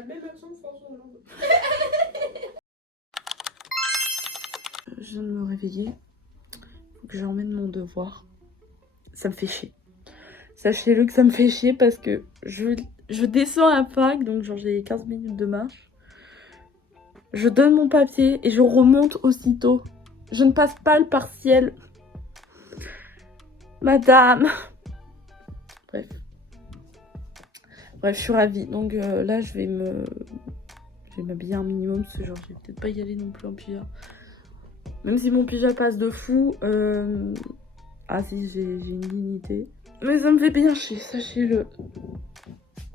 calmer, personne François Hollande. Je viens de me réveiller. Faut que j'emmène mon devoir. Ça me fait chier. Sachez-le que ça me fait chier parce que je descends à Pâques, donc genre j'ai 15 minutes de marche. Je donne mon papier et je remonte aussitôt. Je ne passe pas le partiel. Madame. Bref. Bref, je suis ravie. Donc là, je vais m'habiller un minimum parce que genre, je vais peut-être pas y aller non plus en pyjama. Même si mon pyjama passe de fou. Ah si, j'ai une dignité. Mais ça me fait bien chier, sachez-le.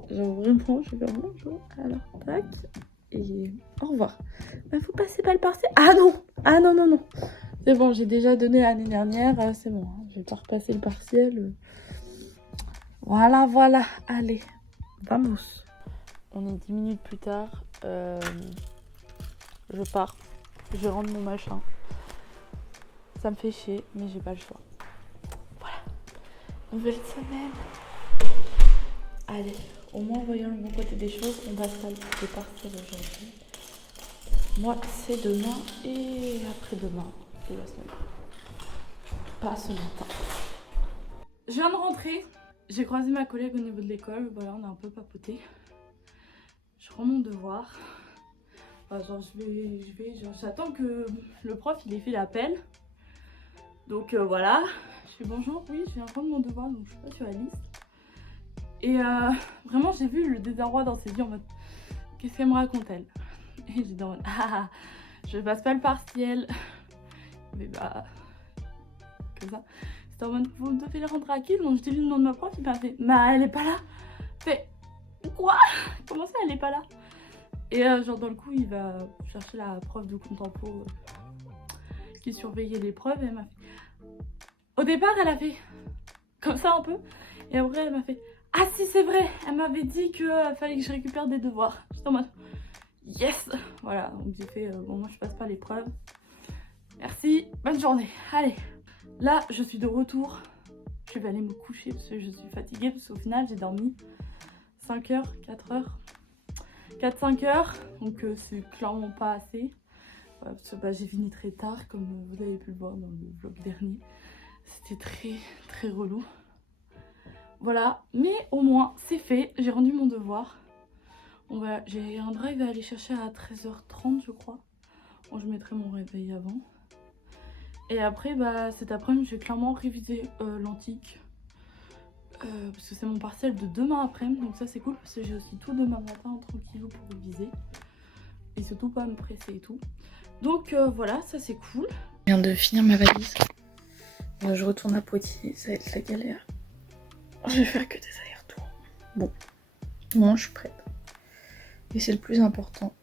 Genre vraiment, je vais faire bonjour. Alors, tac. Et au revoir. Bah, faut passer pas le partiel. Ah non. Ah non, non, non. C'est bon, j'ai déjà donné l'année dernière. C'est bon, hein. Je vais pas repasser le partiel. Voilà, voilà. Allez, vamos. On est 10 minutes plus tard. Je pars. Je rentre mon machin. Ça me fait chier, mais j'ai pas le choix. Voilà. Nouvelle semaine. Allez, au moins voyons le bon côté des choses. On va pas le partiel aujourd'hui. Moi, c'est demain et après-demain. C'est la semaine. Pas ce matin. Je viens de rentrer. J'ai croisé ma collègue au niveau de l'école. Voilà, on a un peu papoté. Je rends mon devoir. Enfin, genre, j'attends que le prof il ait fait l'appel. Donc voilà. Je fais bonjour, oui, je viens rendre mon devoir, donc je suis pas sur la liste. Et vraiment, j'ai vu le désarroi dans ses yeux en mode qu'est-ce qu'elle me raconte elle? Et j'ai dit en mode ah, je passe pas le partiel. Mais bah, comme ça. C'était en mode vous me devez les rendre à qui? Donc je t'ai vu le nom de ma prof, il m'a fait bah elle est pas là. Fait quoi? Comment ça elle est pas là? Et genre dans le coup il va chercher la prof de contempo qui surveillait l'épreuve et elle m'a fait. Au départ elle a fait comme ça un peu et après elle m'a fait ah si c'est vrai, elle m'avait dit que fallait que je récupère des devoirs. J'étais en mode yes. Voilà donc j'ai fait bon moi je passe pas l'épreuve. Merci, bonne journée. Allez, là je suis de retour. Je vais aller me coucher parce que je suis fatiguée parce qu'au final j'ai dormi 5 heures, 4 heures. 4-5 heures, donc c'est clairement pas assez. Parce que j'ai fini très tard, comme vous avez pu le voir dans le vlog dernier. C'était très relou. Voilà, mais au moins c'est fait, j'ai rendu mon devoir. J'ai un drive à aller chercher à 13h30 je crois. Bon, je mettrai mon réveil avant. Et après, cet après-midi, je vais clairement réviser l'antique. Parce que c'est mon partiel de demain après-midi, donc ça c'est cool parce que j'ai aussi tout demain matin tranquillou pour réviser. Et surtout pas me presser et tout. Donc voilà, ça c'est cool. Je viens de finir ma valise. Je retourne à Poitiers, ça va être la galère. Je vais faire que des allers-retours. Bon, moi je suis prête. Et c'est le plus important.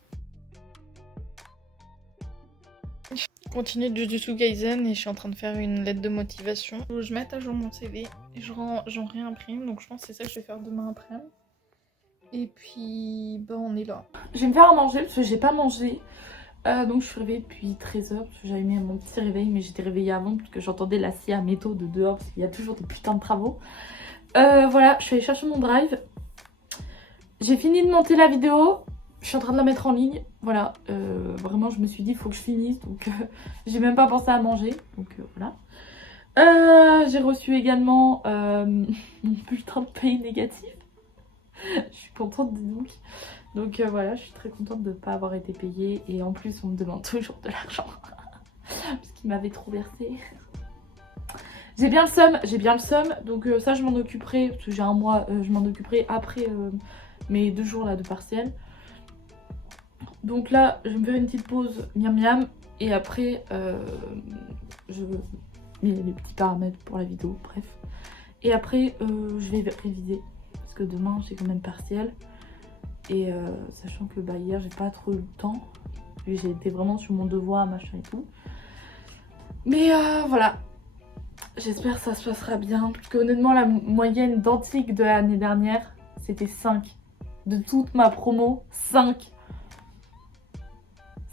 Je continue de Jujutsu Kaisen et je suis en train de faire une lettre de motivation. Je mets à jour mon CV et j'en réimprime, donc je pense que c'est ça que je vais faire demain après. Et puis, on est là. Je vais me faire à manger parce que j'ai pas mangé. Donc je suis réveillée depuis 13h parce que j'avais mis mon petit réveil, mais j'étais réveillée avant parce que j'entendais la scie à métaux de dehors parce qu'il y a toujours des putains de travaux. Voilà, je suis allée chercher mon drive. J'ai fini de monter la vidéo. Je suis en train de la mettre en ligne. Voilà, vraiment je me suis dit il faut que je finisse. Donc j'ai même pas pensé à manger. Donc voilà. J'ai reçu également mon bulletin de paye négatif. Je suis contente donc. Donc voilà, je suis très contente de ne pas avoir été payée. Et en plus on me demande toujours de l'argent. Parce qu'il m'avait trop versé. J'ai bien le seum. Donc ça je m'en occuperai. Parce que j'ai un mois, je m'en occuperai après mes 2 jours là de partiel. Donc là je vais me faire une petite pause miam miam. Et après je mets les petits paramètres pour la vidéo, bref. Et après je vais réviser. Parce que demain j'ai quand même partiel. Et sachant que hier j'ai pas trop eu le temps. J'ai été vraiment sur mon devoir, machin et tout. Mais voilà. J'espère que ça se passera bien. Parce que honnêtement la moyenne d'antique de l'année dernière c'était 5. De toute ma promo, 5.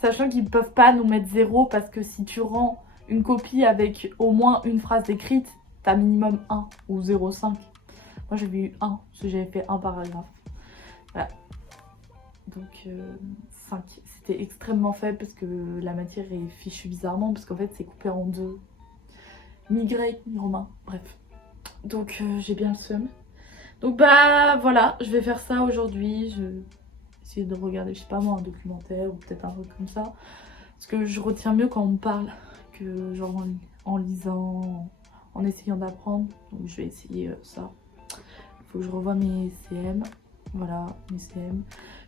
Sachant qu'ils peuvent pas nous mettre 0 parce que si tu rends une copie avec au moins une phrase écrite, t'as minimum 1 ou 0,5. Moi j'avais eu 1 parce que j'avais fait un paragraphe. Voilà. Donc 5. C'était extrêmement faible parce que la matière est fichue bizarrement, parce qu'en fait c'est coupé en deux. Mi-grec, mi-romain, bref. Donc j'ai bien le seum. Donc bah voilà, je vais faire ça aujourd'hui. Je vais essayer de regarder, je sais pas moi, un documentaire ou peut-être un truc comme ça. Parce que je retiens mieux quand on me parle que genre en lisant, en essayant d'apprendre. Donc je vais essayer ça. Il faut que je revoie mes CM. Voilà, mes CM.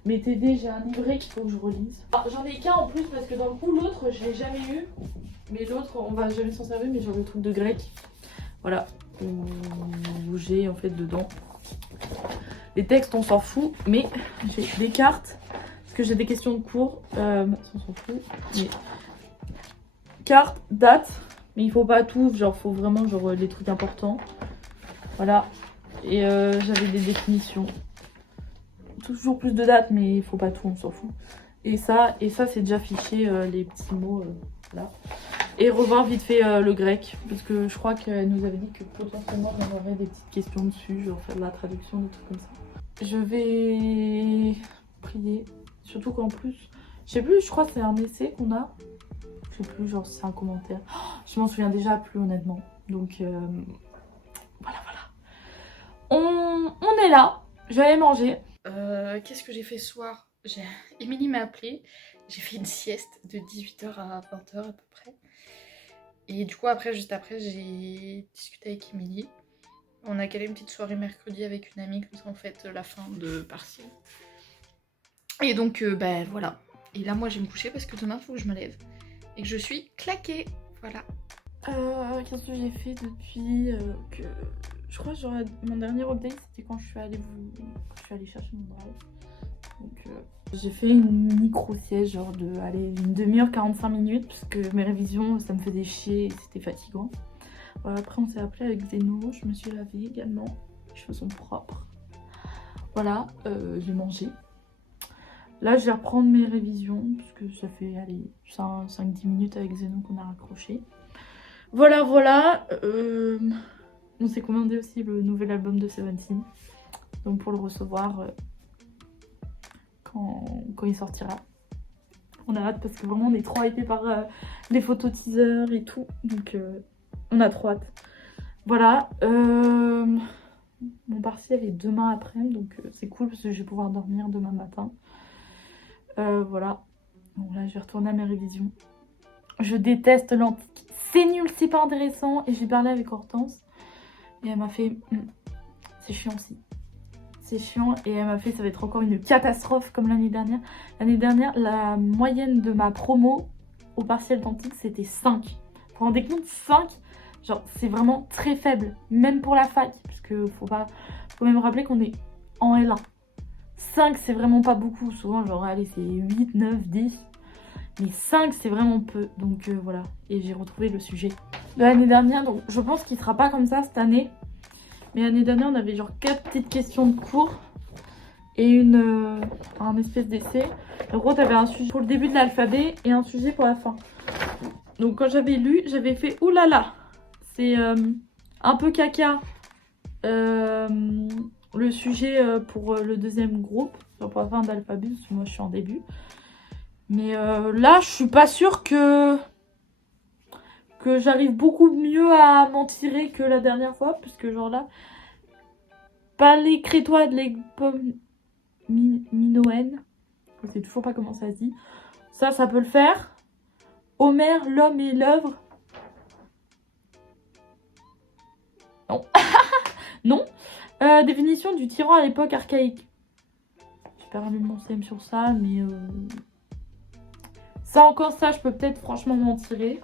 Mes TD, j'ai un livret qu'il faut que je relise. Ah, j'en ai qu'un en plus parce que dans le coup, l'autre, je l'ai jamais eu. Mais l'autre, on va jamais s'en servir, mais genre le truc de grec. Voilà, où j'ai en fait dedans. Les textes, on s'en fout, mais j'ai des cartes. Parce que j'ai des questions de cours. Ça, on s'en fout. Mais... Carte, date. Mais il faut pas tout, genre, faut vraiment genre les trucs importants. Voilà. Et j'avais des définitions. Toujours plus de dates, mais il faut pas tout, on s'en fout. Et ça c'est déjà fiché, les petits mots, là. Et revoir vite fait le grec, parce que je crois qu'elle nous avait dit que potentiellement on aurait des petites questions dessus, genre faire de la traduction, des trucs comme ça. Je vais prier, surtout qu'en plus, je sais plus, je crois que c'est un essai qu'on a. Je sais plus, genre c'est un commentaire. Oh, je m'en souviens déjà plus honnêtement. Donc voilà. On est là, je vais aller manger. Qu'est-ce que j'ai fait ce soir? Émilie m'a appelé, j'ai fait une sieste de 18h à 20h à peu près. Et du coup après, juste après, j'ai discuté avec Émilie. On a calé une petite soirée mercredi avec une amie, comme ça on fête la fin de partiel. Et donc bah voilà. Et là moi je vais me coucher parce que demain il faut que je me lève. Et que je suis claquée, voilà. Qu'est-ce que j'ai fait depuis que... Je crois que mon dernier update c'était quand je suis allée chercher mon drive. Donc j'ai fait une micro-sieste genre de une demi-heure, 45 minutes parce que mes révisions ça me faisait chier et c'était fatigant. Voilà, après on s'est appelé avec Zeno, je me suis lavée également, les cheveux sont propres. Voilà, j'ai mangé. Là je vais reprendre mes révisions parce que ça fait 5-10 minutes avec Zeno qu'on a raccroché. Voilà. On s'est commandé aussi le nouvel album de Seventeen. Donc pour le recevoir quand il sortira. On a hâte parce que vraiment on est trop hypé par les photos teaser et tout. Donc on a trop hâte. Voilà. Mon partiel est demain après, donc c'est cool parce que je vais pouvoir dormir demain matin. Voilà. Donc là je vais retourner à mes révisions. Je déteste l'antique. C'est nul, c'est pas intéressant. Et j'ai parlé avec Hortense. Et elle m'a fait... c'est chiant aussi. C'est chiant. Et elle m'a fait, ça va être encore une catastrophe comme l'année dernière. L'année dernière, la moyenne de ma promo au partiel d'antique, c'était 5. Vous vous rendez compte, 5 ? Genre, c'est vraiment très faible. Même pour la fac. Parce que faut même rappeler qu'on est en L1. 5, c'est vraiment pas beaucoup. Souvent, genre, allez, c'est 8, 9, 10. Mais 5 c'est vraiment peu, donc voilà. Et j'ai retrouvé le sujet de l'année dernière, donc je pense qu'il sera pas comme ça cette année. Mais l'année dernière on avait genre 4 petites questions de cours et un espèce d'essai. En gros t'avais un sujet pour le début de l'alphabet et un sujet pour la fin. Donc quand j'avais lu, j'avais fait oulala, c'est un peu caca le sujet pour le deuxième groupe, genre pour la fin d'alphabet, parce que moi je suis en début. Mais là, je suis pas sûre que j'arrive beaucoup mieux à m'en tirer que la dernière fois. Parce que genre là, pas les crétois de les pommes minoennes. Je sais toujours pas comment ça se dit. Ça peut le faire. Homère, l'homme et l'œuvre. Non. Non. Définition du tyran à l'époque archaïque. J'ai pas remis mon CM sur ça, mais... Ça encore, ça, je peux peut-être franchement m'en tirer.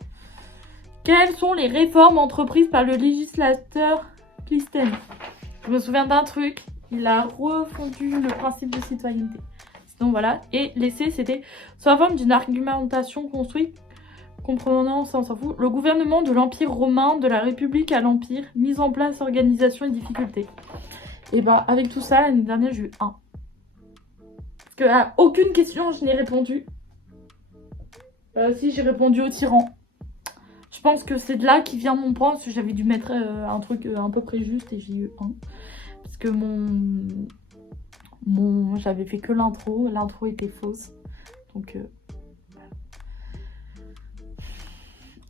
Quelles sont les réformes entreprises par le législateur Clisthène? Je me souviens d'un truc. Il a refondu le principe de citoyenneté. Sinon, voilà. Et l'essai, c'était sous la forme d'une argumentation construite, comprenant, ça on s'en fout, le gouvernement de l'Empire romain, de la République à l'Empire, mise en place, organisation et difficultés. Et bah, avec tout ça, l'année dernière, j'ai eu 1. Parce qu'à aucune question, je n'ai répondu. Si, j'ai répondu au tyran. Je pense que c'est de là qui vient mon point, parce que j'avais dû mettre un truc à peu près juste et j'ai eu 1. Parce que Moi j'avais fait que l'intro, l'intro était fausse. Donc voilà.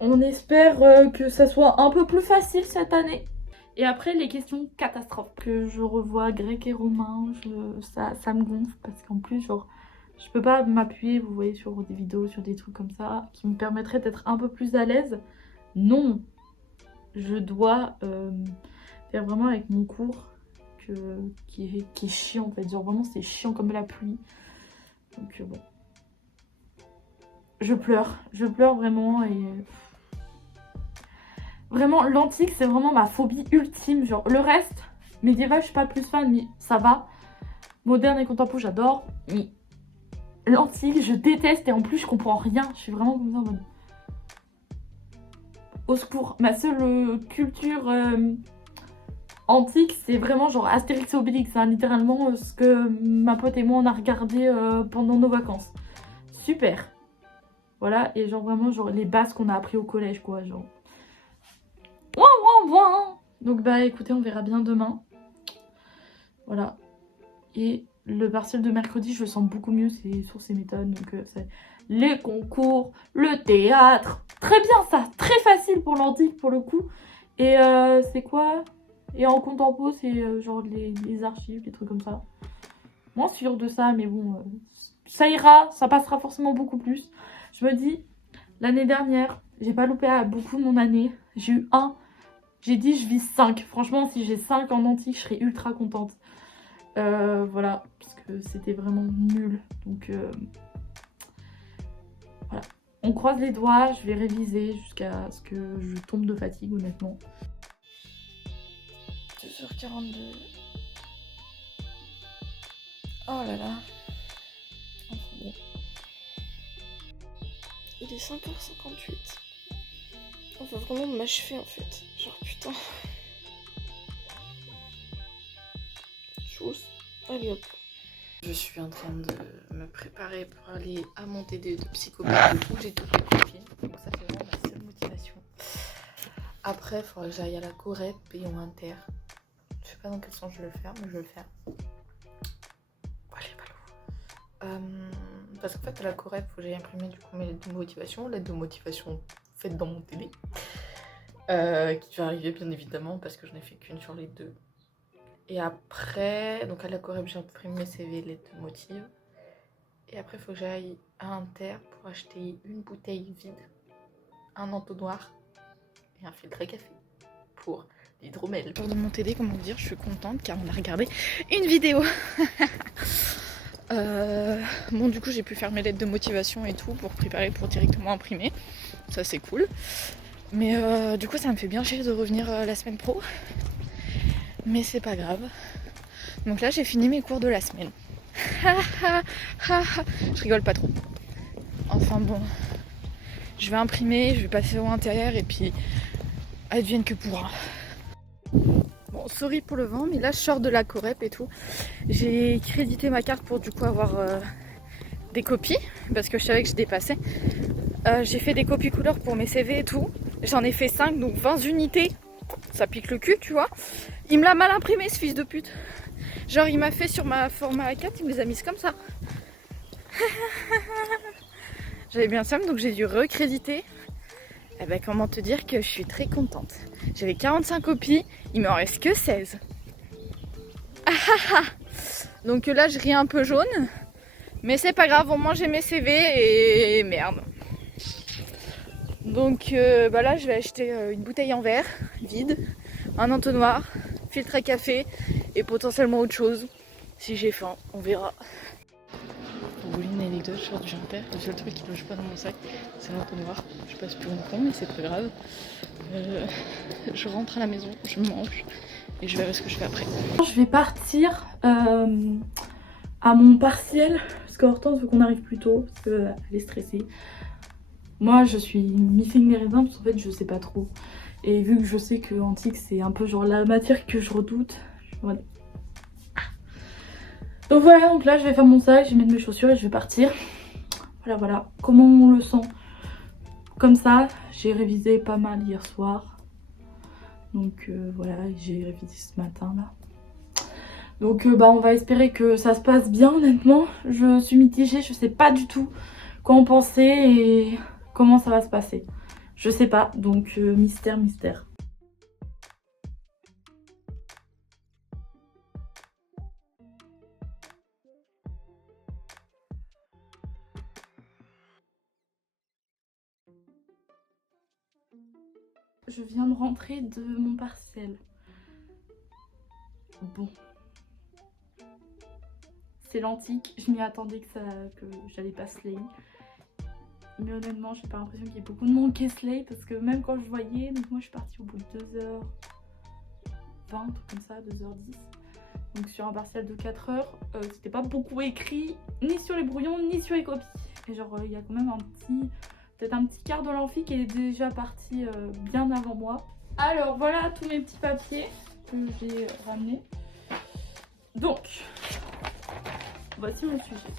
On espère que ça soit un peu plus facile cette année. Et après les questions catastrophes que je revois grec et romain, ça me gonfle parce qu'en plus genre je peux pas m'appuyer, vous voyez, sur des vidéos, sur des trucs comme ça qui me permettraient d'être un peu plus à l'aise. Non, je dois faire vraiment avec mon cours qui est chiant en fait, genre vraiment c'est chiant comme la pluie. Donc bon, je pleure vraiment et vraiment l'antique c'est vraiment ma phobie ultime. Genre le reste, médiéval je suis pas plus fan mais ça va, moderne et contemporain j'adore, mais l'antique je déteste et en plus je comprends rien, je suis vraiment comme ça en mode au secours. Ma seule culture antique, c'est vraiment genre Astérix et Obélix, hein, littéralement ce que ma pote et moi on a regardé pendant nos vacances. Super. Voilà, et genre vraiment genre les bases qu'on a appris au collège quoi, genre. Donc bah écoutez, on verra bien demain. Voilà. Et le partiel de mercredi, je le sens beaucoup mieux, c'est sources et méthodes, donc c'est les concours, le théâtre. Très bien ça, très facile pour l'antique pour le coup. Et c'est quoi? Et en contempo, c'est genre les archives, des trucs comme ça. Moins sûr de ça, mais bon, ça ira, ça passera forcément beaucoup plus. Je me dis, l'année dernière, j'ai pas loupé à beaucoup mon année. J'ai eu 1, j'ai dit je vise 5. Franchement, si j'ai 5 en antique, je serais ultra contente. Voilà, parce que c'était vraiment nul. Donc voilà. On croise les doigts, je vais réviser jusqu'à ce que je tombe de fatigue, honnêtement. 2h42. Oh là là. Enfin bon. Il est 5h58. On va vraiment m'achever en fait. Genre putain. Chose. Allez hop. Je suis en train de me préparer pour aller à mon TD de psychopathe où j'ai toutes les copines. Donc ça c'est vraiment ma seule motivation. Après il faudrait que j'aille à la Corep et en inter. Je sais pas dans quel sens je vais le faire, mais je vais le faire. Parce qu'en fait à la Corep il faut que j'aille imprimer du coup mes lettres de motivation. Lettres de motivation faites dans mon TD. Qui va arriver bien évidemment parce que je n'ai fait qu'une sur les deux. Et après, donc à la Corep, j'ai imprimé mes CV, lettres de motive. Et après, il faut que j'aille à Inter pour acheter une bouteille vide, un entonnoir et un filtre à café pour l'hydromel. Pour de mon TD, comment vous dire, je suis contente car on a regardé une vidéo. Bon, du coup, j'ai pu faire mes lettres de motivation et tout pour préparer pour directement imprimer. Ça, c'est cool. Mais du coup, ça me fait bien chier de revenir la semaine pro. Mais c'est pas grave. Donc là j'ai fini mes cours de la semaine. Je rigole pas trop. Enfin bon. Je vais imprimer, je vais passer au intérieur et puis advienne que pourra. Bon, sorry pour le vent, mais là je sors de la Corep et tout. J'ai crédité ma carte pour du coup avoir des copies. Parce que je savais que je dépassais. J'ai fait des copies couleurs pour mes CV et tout. J'en ai fait 5, donc 20 unités. Ça pique le cul, tu vois. Il me l'a mal imprimé, ce fils de pute. Genre, il m'a fait sur ma format A4, il me les a mises comme ça. J'avais bien ça, donc j'ai dû recréditer. Et ben, comment te dire que je suis très contente. J'avais 45 copies, il m'en reste que 16. Donc là, je ris un peu jaune. Mais c'est pas grave, au moins j'ai mes CV et merde. Donc bah là, je vais acheter une bouteille en verre, vide, un entonnoir, filtre à café et potentiellement autre chose. Si j'ai faim, on verra. Pour vous une anecdote, je sors du jumper. Le seul truc qui ne bouge pas dans mon sac, c'est l'entonnoir. Je passe plus longtemps, mais c'est pas grave. Je rentre à la maison, je mange et je verrai ce que je fais après. Je vais partir à mon partiel parce qu'Hortense veut qu'on arrive plus tôt parce qu'elle est stressée. Moi je suis mi-figue mi-raisin parce qu'en fait je sais pas trop. Et vu que je sais que antique c'est un peu genre la matière que je redoute. Voilà. Donc voilà, donc là je vais faire mon sac, je vais mettre mes chaussures et je vais partir. Voilà voilà. Comment on le sent? Comme ça, j'ai révisé pas mal hier soir. Donc voilà, j'ai révisé ce matin là. Donc bah on va espérer que ça se passe bien honnêtement. Je suis mitigée, je sais pas du tout quoi en penser et comment ça va se passer. Je sais pas, donc mystère, mystère. Je viens de rentrer de mon partiel. Bon. C'est l'antique, je m'y attendais que j'allais pas slay. Mais honnêtement, j'ai pas l'impression qu'il y ait beaucoup de monde qui est slay parce que même quand je voyais, donc moi je suis partie au bout de 2h20, comme ça, 2h10. Donc sur un partiel de 4h, c'était pas beaucoup écrit, ni sur les brouillons, ni sur les copies. Et genre, il y a quand même peut-être un petit quart de l'amphi qui est déjà parti bien avant moi. Alors voilà tous mes petits papiers que j'ai ramenés. Donc, voici mon sujet.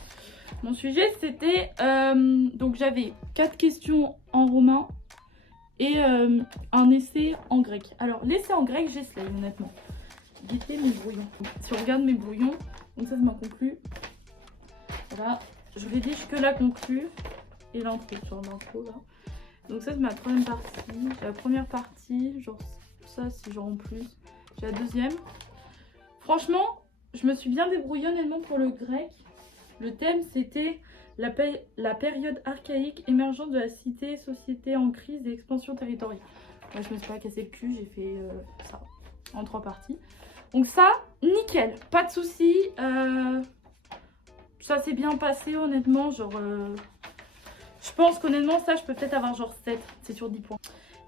Mon sujet c'était, donc j'avais 4 questions en romain et un essai en grec. Alors l'essai en grec, j'ai slay honnêtement. Guettez mes brouillons. Si on regarde mes brouillons, donc ça c'est ma conclue. Voilà, je rédige que la conclue et l'intro, sur l'intro là. Donc ça c'est ma troisième partie. La première partie, genre ça c'est genre en plus. J'ai la deuxième. Franchement, je me suis bien débrouillée honnêtement pour le grec. Le thème c'était la période archaïque émergente de la cité, société en crise et expansion territoriale. Moi je me suis pas cassé le cul, j'ai fait ça en 3 parties. Donc ça, nickel, pas de soucis. Ça s'est bien passé honnêtement, genre... je pense qu'honnêtement ça je peux peut-être avoir genre 7, c'est sur 10 points.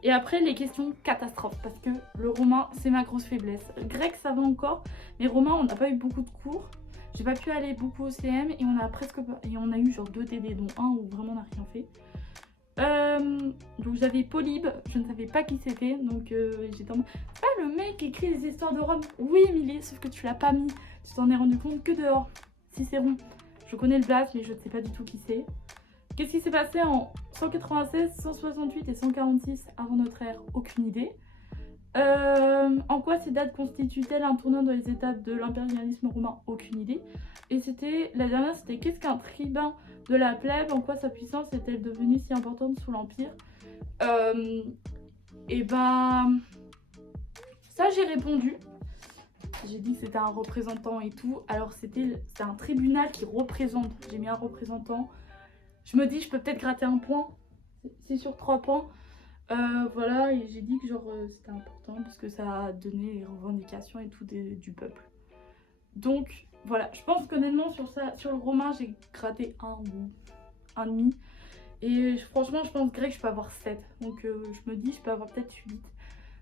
Et après les questions catastrophes, parce que le romain c'est ma grosse faiblesse. Grec ça va encore, mais romain on n'a pas eu beaucoup de cours. J'ai pas pu aller beaucoup au CM et on a eu genre 2 TD dont un où vraiment on n'a rien fait. Donc j'avais Polybe, je ne savais pas qui c'était, donc j'étais en mode ah le mec qui écrit les histoires de Rome. Oui Émilie, sauf que tu l'as pas mis, tu t'en es rendu compte que dehors. Cicéron, je connais le blast mais je ne sais pas du tout qui c'est. Qu'est-ce qui s'est passé en 196, 168 et 146 avant notre ère? Aucune idée. En quoi ces dates constituent-elles un tournant dans les étapes de l'impérialisme romain? Aucune idée. Et la dernière c'était qu'est-ce qu'un tribun de la plèbe? En quoi sa puissance est-elle devenue si importante sous l'Empire? Et bah... ça j'ai répondu. J'ai dit que c'était un représentant et tout. Alors c'est un tribunal qui représente. J'ai mis un représentant. Je me dis je peux peut-être gratter un point. C'est sur 3 points. Voilà, et j'ai dit que genre c'était important parce que ça a donné les revendications et tout du peuple. Donc voilà, je pense qu'honnêtement sur le romain j'ai gratté 1 ou 1,5. Et franchement je pense grec je peux avoir 7. Donc je me dis je peux avoir peut-être 8.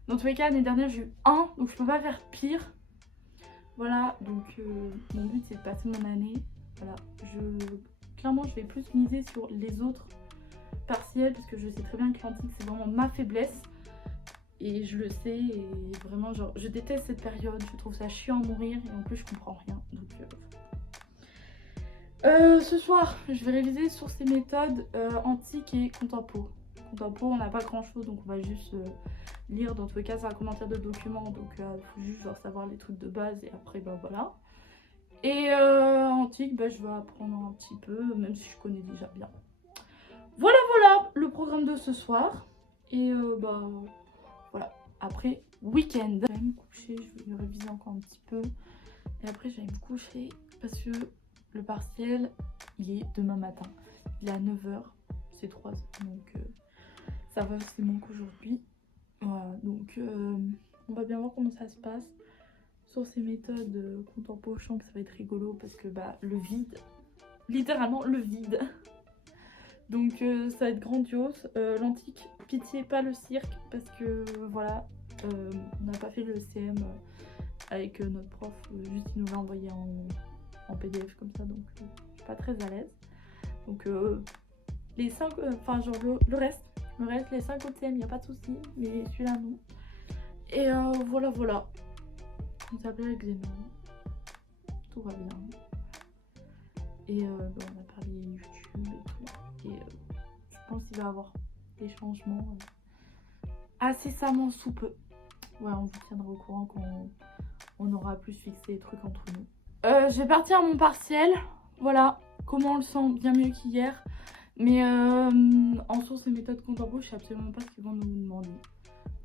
Dans tous les cas l'année dernière j'ai eu 1, donc je peux pas faire pire. Voilà, donc mon but c'est de passer mon année. Voilà, clairement je vais plus miser sur les autres partiel parce que je sais très bien que l'antique c'est vraiment ma faiblesse et je le sais et vraiment genre je déteste cette période, je trouve ça chiant à mourir et en plus je comprends rien donc ce soir je vais réviser sur ces méthodes antiques et contempo. Contempo on n'a pas grand chose donc on va juste lire, dans tous les cas c'est un commentaire de document donc il faut juste genre savoir les trucs de base et après bah voilà. Et antique bah je vais apprendre un petit peu même si je connais déjà bien. Voilà le programme de ce soir. Et bah voilà. Après, week-end. Je vais me coucher, je vais me réviser encore un petit peu. Et après, je vais me coucher parce que le partiel, il est demain matin. Il est à 9h, c'est 3h. Donc ça va, c'est moins qu'aujourd'hui. Voilà, donc on va bien voir comment ça se passe. Sur ces méthodes contemporaines, je sens que ça va être rigolo parce que bah le vide, littéralement le vide. Donc ça va être grandiose. L'antique, pitié pas le cirque parce que voilà, on n'a pas fait le CM avec notre prof, juste il nous l'a envoyé en PDF comme ça, donc je suis pas très à l'aise. Donc les 5, enfin genre le reste, les 5 autres CM, il n'y a pas de souci, mais celui-là non. Et voilà. On s'appelait l'examen, tout va bien. Et bon, on a parlé YouTube et tout. Et je pense qu'il va y avoir des changements incessamment sous peu. Voilà, on vous tiendra au courant quand On aura plus fixé les trucs entre nous. Je vais partir à mon partiel. Voilà, comment on le sent, bien mieux qu'hier. Mais en source et méthode contemporaine, je sais absolument pas ce qu'ils vont nous demander.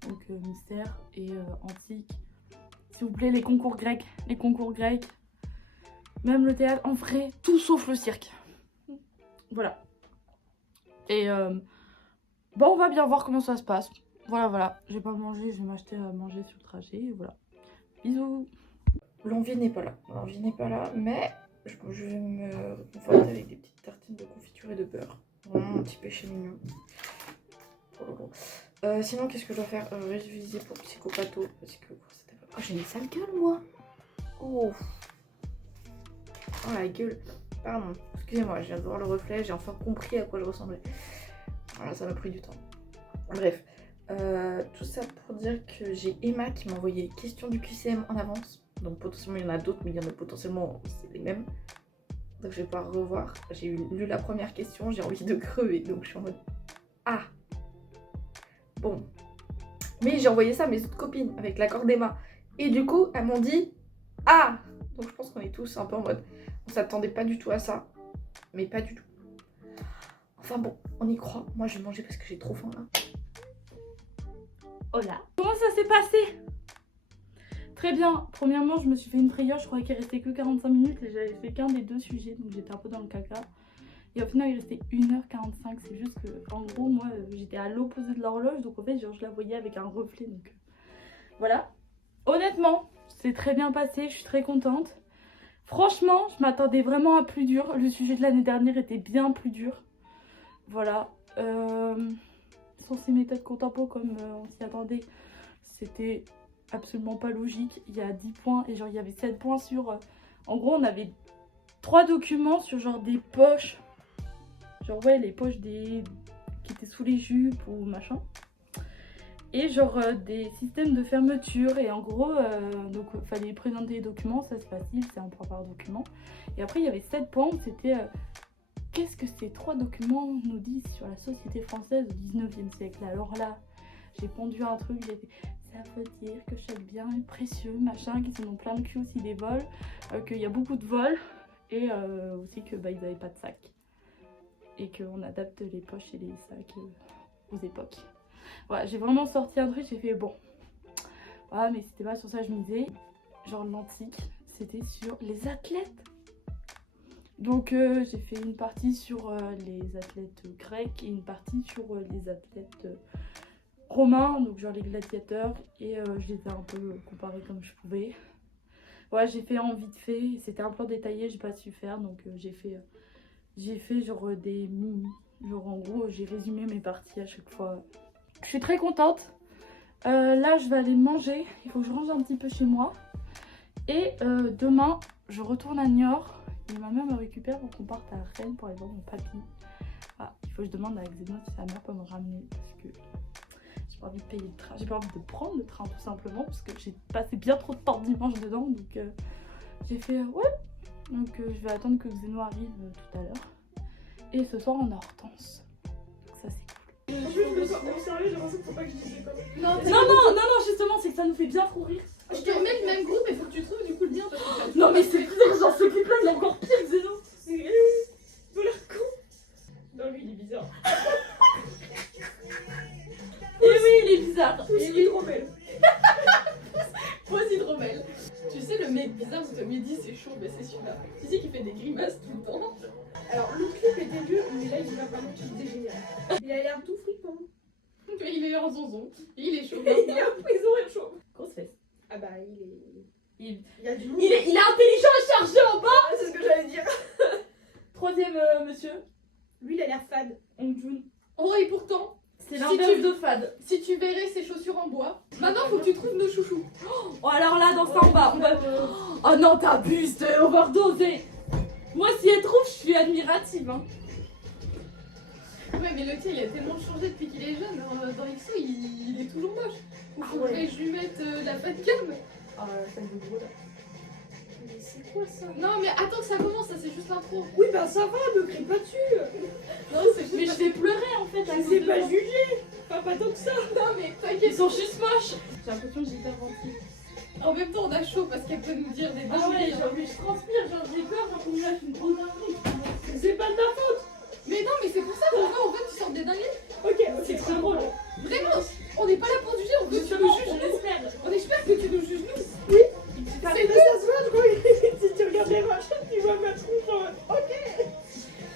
Donc mystère et antique. S'il vous plaît, les concours grecs. Même le théâtre, en vrai, tout sauf le cirque. Voilà. Et bon, on va bien voir comment ça se passe. Voilà. Je vais pas manger, je vais m'acheter à manger sur le trajet. Et voilà. Bisous. L'envie n'est pas là, mais je vais me conforter avec des petites tartines de confiture et de beurre. Vraiment un petit péché mignon. Pour le coup. Sinon, qu'est-ce que je dois faire? Réviser pour Psychopatho. Parce que c'était pas... Oh, j'ai une sale gueule, moi. Oh, la gueule. Pardon. Excusez-moi, je viens de voir le reflet. J'ai enfin compris à quoi je ressemblais. Voilà, ça m'a pris du temps. Bref. Tout ça pour dire que j'ai Emma qui m'a envoyé les questions du QCM en avance. Donc potentiellement il y en a d'autres, mais il y en a potentiellement c'est les mêmes. Donc je vais pas revoir. J'ai lu la première question, j'ai envie de crever. Donc je suis en mode ah bon. Mais j'ai envoyé ça à mes autres copines avec l'accord d'Emma. Et du coup elles m'ont dit ah. Donc je pense qu'on est tous un peu en mode on s'attendait pas du tout à ça. Mais pas du tout. Enfin bon, on y croit. Moi je vais manger parce que j'ai trop faim là. Hola. Comment ça s'est passé? Très bien. Premièrement, je me suis fait une frayeur. Je croyais qu'il restait que 45 minutes et j'avais fait qu'un des deux sujets. Donc j'étais un peu dans le caca. Et au final, il restait 1h45. C'est juste que, en gros, moi, j'étais à l'opposé de l'horloge. Donc en fait, genre, je la voyais avec un reflet. Donc voilà. Honnêtement, c'est très bien passé. Je suis très contente. Franchement, je m'attendais vraiment à plus dur. Le sujet de l'année dernière était bien plus dur. Voilà. Sans ces méthodes contemporaines comme on s'y attendait, c'était absolument pas logique. Il y a 10 points et genre il y avait 7 points sur... en gros on avait 3 documents sur genre des poches. Genre ouais les poches qui étaient sous les jupes ou machin. Et genre des systèmes de fermeture et en gros donc fallait présenter les documents, ça c'est facile, c'est un point par document. Et après il y avait 7 points où c'était... qu'est-ce que ces 3 documents nous disent sur la société française au 19e siècle? Alors là, j'ai pondu un truc, j'ai dit ça veut dire que chaque bien est précieux, machin, qu'ils en ont plein le cul aussi des vols, qu'il y a beaucoup de vols et aussi que ils n'avaient pas de sac. Et qu'on adapte les poches et les sacs aux époques. Voilà, j'ai vraiment sorti un truc, j'ai fait bon. Voilà, mais c'était pas sur ça que je me disais. Genre l'antique, c'était sur les athlètes. Donc j'ai fait une partie sur les athlètes grecs et une partie sur les athlètes romains, donc genre les gladiateurs. Et je les ai un peu comparés comme je pouvais. Ouais, j'ai fait en vite fait, c'était un plan détaillé, j'ai pas su faire. Donc j'ai fait genre des mini. Genre en gros j'ai résumé mes parties à chaque fois. Je suis très contente. Là je vais aller manger, il faut que je range un petit peu chez moi. Et demain je retourne à Niort. Et ma mère me récupère pour qu'on parte à Rennes pour aller voir mon papy. Ah, il faut que je demande à Xénon si sa mère peut me ramener parce que j'ai pas envie de payer le train. J'ai pas envie de prendre le train tout simplement parce que j'ai passé bien trop de temps dimanche dedans. Donc j'ai fait ouais. Donc je vais attendre que Xénon arrive tout à l'heure. Et ce soir on a Hortense. Donc ça c'est cool. En plus, je me sens en sérieux, j'ai l'impression qu'il faut pas que je dise des conneries. Non, justement, c'est que ça nous fait bien trop rire. Je te remets le même groupe, mais faut que tu trouves du coup le lien. Parce que Non, mais c'est pire, genre ce clip là il est encore pire que Xénon. Vous l'air con. Non, lui il est bizarre. Et oui, il est bizarre. Pousse hydromel. Pause hydromel. Tu sais, le mec bizarre où Tommy dit c'est chaud, mais c'est celui-là. Tu sais qu'il fait des grimaces tout le temps. Alors, le clip était vieux, mais là il nous a parlé qu'il était génial. Il a l'air tout flippant. Mais il est en zonzon. Et il est chaud. Il est en prison et chaud. Grosse fesse. Ah bah, il est. Il y a du il est intelligent et chargé en bas. Ah, c'est ce que j'allais dire. Troisième monsieur, Lui il a l'air fade. Hong Jun. Oh, et pourtant, C'est Si l'inverse tu- de fade. si tu verrais ses chaussures en bois, maintenant faut que tu trouves nos chouchous. Oh alors là, dans ça en bas, on va... Oh non, t'abuses de overdosé. Moi, si elle trouve, je suis admirative. Hein. Ouais, mais le tien il a tellement changé depuis qu'il est jeune. Dans XO, il est toujours moche. Il Ah faudrait ouais. que je lui mette la fat cam. Ah, celle de gros là. Mais c'est quoi ça? Non, mais attends que ça commence, ça c'est juste l'intro. Oui, bah ça va, me crie pas dessus. Non, c'est juste. Mais je vais pleurer en fait. à Je cause sais de pas moi. juger. Pas tant que ça. Non, mais Ils t'inquiète. sont juste moches. J'ai l'impression que j'ai hyper gentil. En même temps, on a chaud parce qu'elle peut nous dire des Ah ouais, dingueries. mais je transpire, genre j'ai peur quand on me lâche une grosse dinguerie. C'est pas de ta faute. Mais non, mais c'est pour ça qu'on veut en fait tu sortes des dingueries. Ok, c'est très drôle. Vraiment, on n'est pas là pour juger, on veut que tu nous Justement, juges. on espère. On espère que tu nous juges nous. C'est que ça se voit, je crois que si tu regardes les machins, tu vois ma tronche en mode, ok.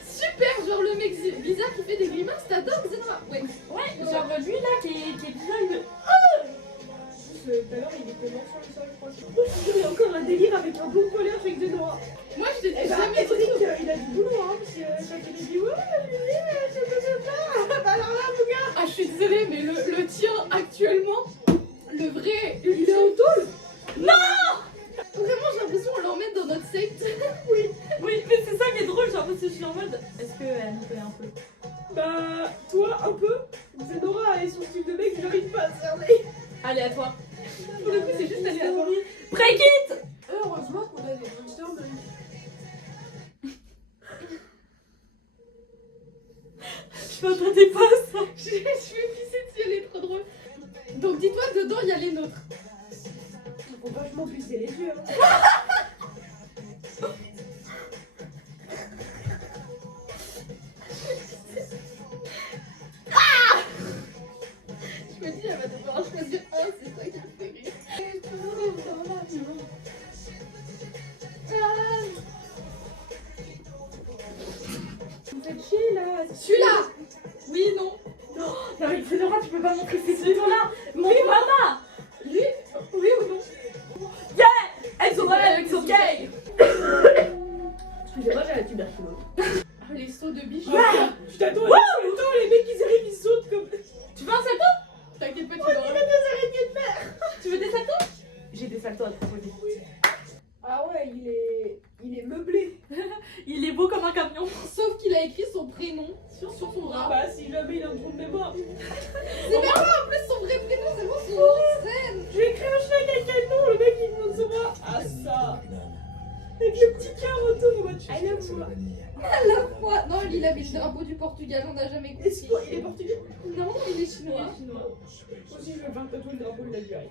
Super, genre le mec bizarre qui fait des grimaces, t'adores Zénora. Ouais. Ouais, genre lui là qui est bizarre, il me... Tout à l'heure, il était mort sur le sol, je crois. Moi, je suis sûre, il y a encore un délire avec un bon polaire avec Zénora. Moi je t'ai Et bah, jamais dit. Edric, il a du boulot, hein, parce que quand il a dit, ouais, je ne sais pas. Bah alors là, mon gars, Ah, je suis désolée, mais le tien actuellement, le vrai, il est en tôle. vraiment j'ai l'impression qu'on l'emmène dans notre secte. Oui, mais c'est ça qui est drôle, genre parce que je suis en mode... Est-ce qu'elle me fait un peu? Bah, toi, un peu. Zénora et son style de mec, j'arrive pas à cerner. Allez, à toi. Pour le coup, c'est juste aléatoire. Break-it. Heureusement qu'on a des monsters de Je m'attendais pas à ça. Je vais pisser dessus, elle est trop drôle. Donc dis-toi, dedans il y a les nôtres. Faut vachement pisser les yeux. Hein. Je me dis, elle va devoir en choisir un, c'est ça qui me fait rire. Vous faites chier là. Celui-là. Oui, non. Non, mais Zénora, tu peux pas montrer ces photos-là. Montre-moi. Lui. Oui ou non. Elles sont vraies, elles sont gay. Excusez-moi, j'ai la tuberculose. Ah, les sauts de biche. Je t'attends, les mecs ils arrivent, ils sautent comme. Tu veux un salto? T'inquiète pas, tu On l'auras. dirait des araignées de mer. Tu veux des saltos? J'ai des saltos à te proposer. Ah ouais, il est meublé. Il est beau comme un camion. Sauf qu'il a écrit son prénom sur son bras. Bah si jamais il a un trou de mémoire. C'est même pas en plus son vrai prénom, c'est vraiment son nom de scène. Je vais écrire un chien avec quel nom, le mec il me demande son bras. Ah ça. Avec le petit cœur autour en mode I love you. À la fois. Non, il a mis le drapeau du Portugal, on n'a jamais compris. Est-ce qu'il est portugais? Non, il est chinois. Moi aussi je vais faire tatouer le drapeau de l'Algérie.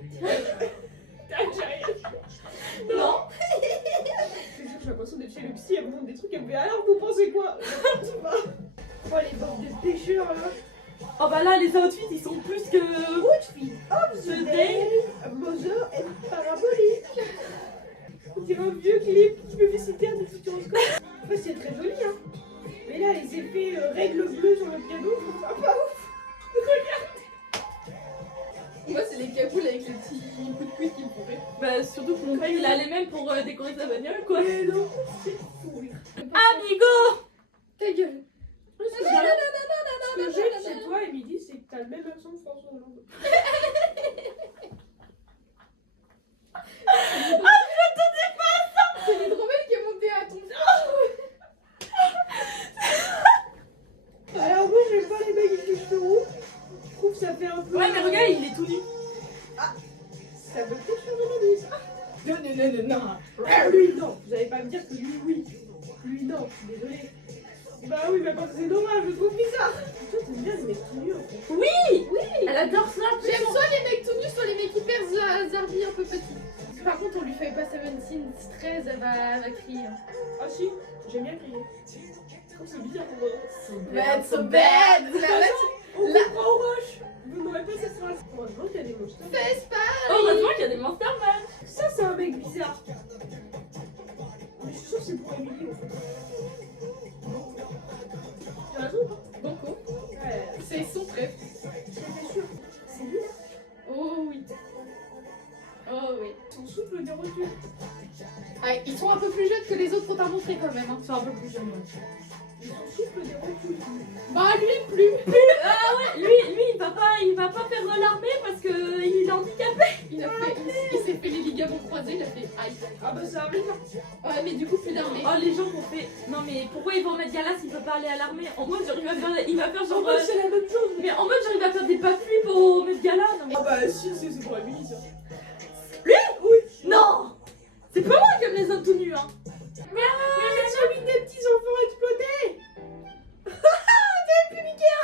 Non. J'ai l'impression d'être chez le psy, elle me demande des trucs, elle me fait alors vous pensez quoi? Je sais pas. Oh les bandes de pêcheurs là. Oh bah là, les outfits, ils sont plus que... Outfit of the day, Mother and Parabolique. On dirait un vieux clip publicitaire du Futuroscope. Après c'est très joli hein. Mais là les effets règles bleues sur le piano, je trouve ça pas ouf. Moi, c'est les cagoules avec les petits coups de couille qui me font rire. Bah surtout que mon père, il a les mêmes pour décorer sa bagnole, quoi. Mais non, c'est fou. Amigo. Ta gueule. Ce que j'aime chez toi, Émilie, c'est que t'as le même accent que François Hollande. C'est l'hydromel qui est monté à ton. Alors moi j'aime pas les mecs avec les cheveux roux. Je trouve que ça fait un peu... Ouais, mais regarde, il est tout nu. Ça peut peut-être changer la vie. Non. Ah, lui non. Vous allez pas me dire que lui oui. Lui non, je suis désolée. Bah oui, mais quand c'est dommage, je trouve bizarre. Toi t'aimes bien les mecs tout nus en fait. Oui. Elle adore ça. J'aime soit les mecs tout nus, soit les mecs hyper zarbi un peu petits. Par contre, on lui fait pas 17 13, elle va crier. Ah si, j'aime bien crier. Comme c'est bizarre pour moi. Bad, so bad. On comprend au rush. Vous n'aurez pas cette phrase. Heureusement qu'il y a des monstres. Fais pas. Heureusement qu'il y a des Monster Man. Ça c'est un mec bizarre. Mais je suis sûre que c'est pour Émilie en fait. T'as raison ou pas? Banco. Ouais, C'est son préf. j'étais sûre. C'est lui là. Oh oui. Oh oui. Son souffle de retour. Ah, ils sont un peu plus jeunes que les autres qu'on t'a montré quand même. Hein. Ils sont un peu plus jeunes. Son souffle de retour. Bah lui plus. Ah ouais, lui, il va pas faire l'armée parce que il est handicapé. Il s'est fait les ligaments croisés, il a fait aïe. Ah bah ça arrive. Hein. Ouais, mais du coup plus d'armée. Oh, les gens ont fait. Non, mais pourquoi ils vont mettre Galas s'il peut pas aller à l'armée? En mode, genre, il va faire En genre. vrai c'est la même chose. Mais en mode, genre, il va faire des backflips pour mettre Galas. Non, mais... Ah bah si, c'est pour Émilie ça. non, c'est pas moi qui aime les hommes tout nus, hein. Mais j'ai mis des petits enfants explotés. T'avais plus Ikea.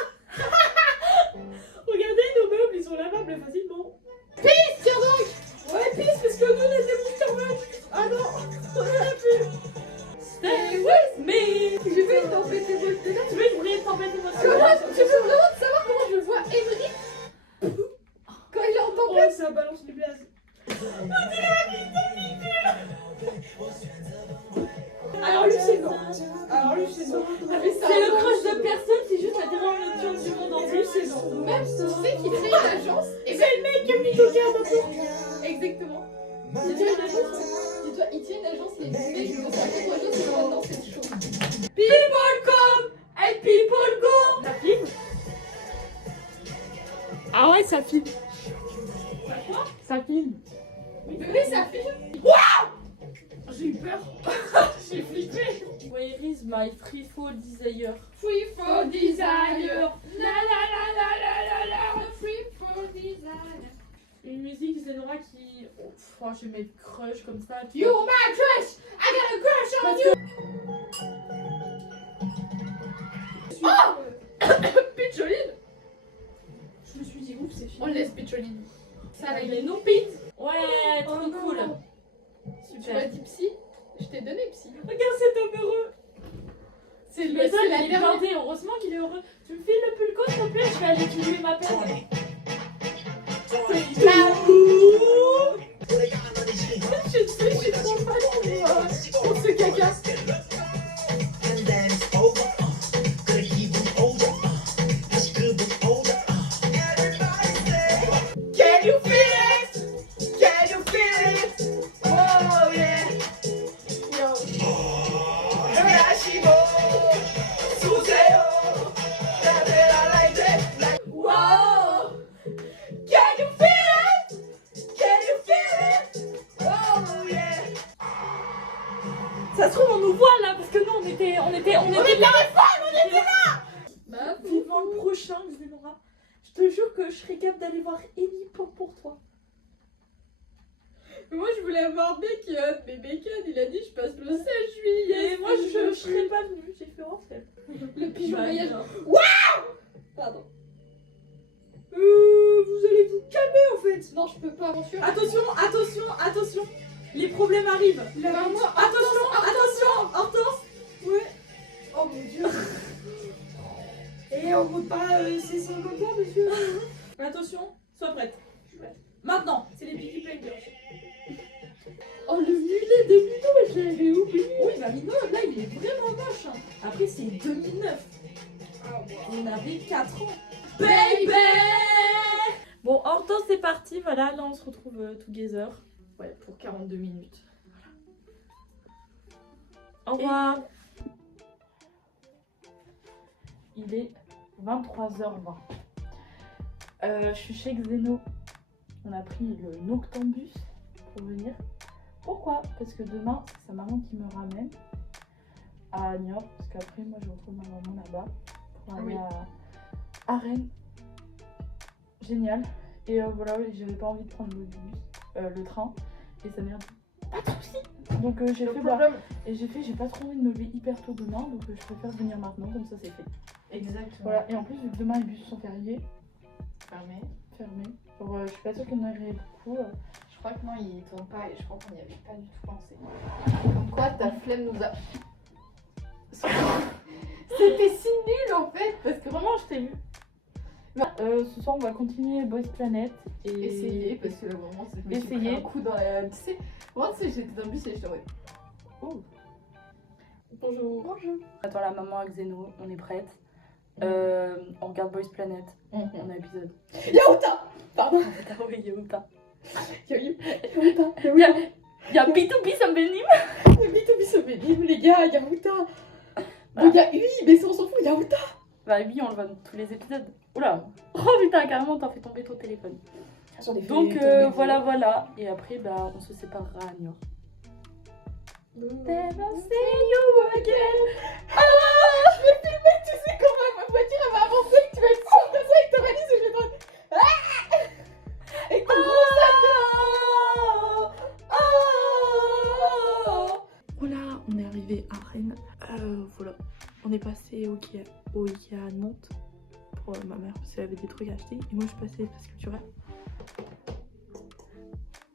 Regardez, nos meubles ils sont lavables facilement. Tiens donc. Ouais, pisse parce que nous Mais J'ai fait une tempête émotionnelle. tu veux une vraie tempête Tu émotionnelle? veux vraiment savoir comment je vois Emery quand il est en tempête? Oh, ça balance du blaze. Alors lui c'est non. Alors lui c'est non. C'est le crush de personne, c'est juste la dernière nocturne du monde entier. Lui c'est non. Même si tu sais qu'il crée une agence et C'est le mec qui me toqué à ma porte. exactement. Dis-toi une agence, dis-toi, il tient une agence, les mecs de sa propre agence, ils vont dans cette chose. People come and people go. La filme. Ah ouais, ça filme. Ça filme. Mais ça fait. J'ai eu peur. J'ai flippé. Where is my free fall desire? Free for desire. La la la la la la la. Free for desire. Une musique Zenora qui. Oh, pff, j'ai mes crushs comme ça. tu You're vois. my crush. I got a crush on Parce you. que Pitcholine. Je me suis dit ouf c'est On fini. laisse Pitcholine. Ça avec règle. les no-pits. Ouais, trop Oh non. cool. Tu m'as Super. dit psy. Je t'ai donné psy. Regarde cet homme heureux. C'est Mais ça, c'est il la est dernière. blindé. Heureusement qu'il est heureux. Tu me files le pulco, s'il te plaît? Je vais aller tuer ma peine. Je sais, je suis trop fan pour ce caca. And then it's over. Gonna keep it older. It's good but older. Everybody say, Can you feel it? Can you feel it? Oh yeah. Yo. Urashimo. Suseo. Davera like that. Whoa. Can you feel it? Can you feel it? Oh yeah. Ça se trouve, on nous voit là parce que nous on était là. Bah, Vivant le prochain, Zenora. Je te jure que je serais capable d'aller voir Ellie pour toi. moi je voulais avoir Bacon, mais Bacon il a dit je passe le 16 juillet. Et moi je serais pas venue, j'ai fait rentrer. Le pigeon voyage. Pardon. Vous allez vous calmer en fait. Non, je peux pas, bien sûr. Attention. Les problèmes arrivent. Bah, moi, Attention, Hortense. Ouais. Oh mon dieu. Et on compte pas ces sanglots là, monsieur. Attention, sois prête. Maintenant. C'est les Peaky Blinders. Oh le mulet de Mino, j'avais oublié. Oui, bah Mino, là il est vraiment moche. Hein. Après c'est 2009. On avait 4 ans. Baby. Bon, Hortense c'est parti, voilà, là on se retrouve together. Ouais, pour 42 minutes. Au revoir. Il est 23h20. Je suis chez Xeno. On a pris le Noctambus pour venir. Pourquoi? Parce que demain, c'est sa maman qui me ramène à Niort. Parce qu'après, moi, je retrouve ma maman là-bas pour aller à Rennes. Génial. Et voilà, j'avais pas envie de prendre le bus, le train. Et ça m'a dit, pas de soucis. Donc j'ai fait j'ai pas trop envie de me lever hyper tôt demain, donc je préfère venir maintenant, comme ça c'est fait. Exactement. Voilà, et en plus vu que demain les bus sont fériés, Fermé. fermés, genre, je suis pas sûre qu'il y en aurait beaucoup. Je crois que non, il tourne pas et je crois qu'on n'y avait pas du tout pensé. Comme quoi, ta flemme nous a. C'était si nul en fait, parce que Vraiment, je t'ai vu. Ce soir, on va continuer Boys Planet et essayer, parce que vraiment, je me suis pris Essayer. un coup dans la. Tu sais, moi, tu sais, j'étais dans le bus et j'étais en mode. Oh. Bonjour. Bonjour. Attends, la maman à Xeno, on est prête. On regarde Boys Planet, on a épisode. Yaouta. Pardon. Ah oui, Yaouta. Yaouta. Y'a B2B, ça me bénime. Le B2B se bénime, les gars, Yaouta. Bon, il y a oui, mais ça, on s'en fout, Yaouta. Bah oui, on le voit dans tous les épisodes. Oula. Oh putain, carrément, t'as fait tomber ton téléphone. Donc voilà. Et après, bah, on se séparera à Niort. Never see you again. Ah, je vais filmer, tu sais quand ma voiture elle va avancer, tu vas être sûre comme ça avec ta valise et je vais te dire ah, avec ton gros sac de... Voilà, on est arrivé à Rennes. Voilà, on est passé au Ikea à Nantes pour ma mère parce qu'elle avait des trucs à acheter. Et moi, je suis passée à l'espace culturel.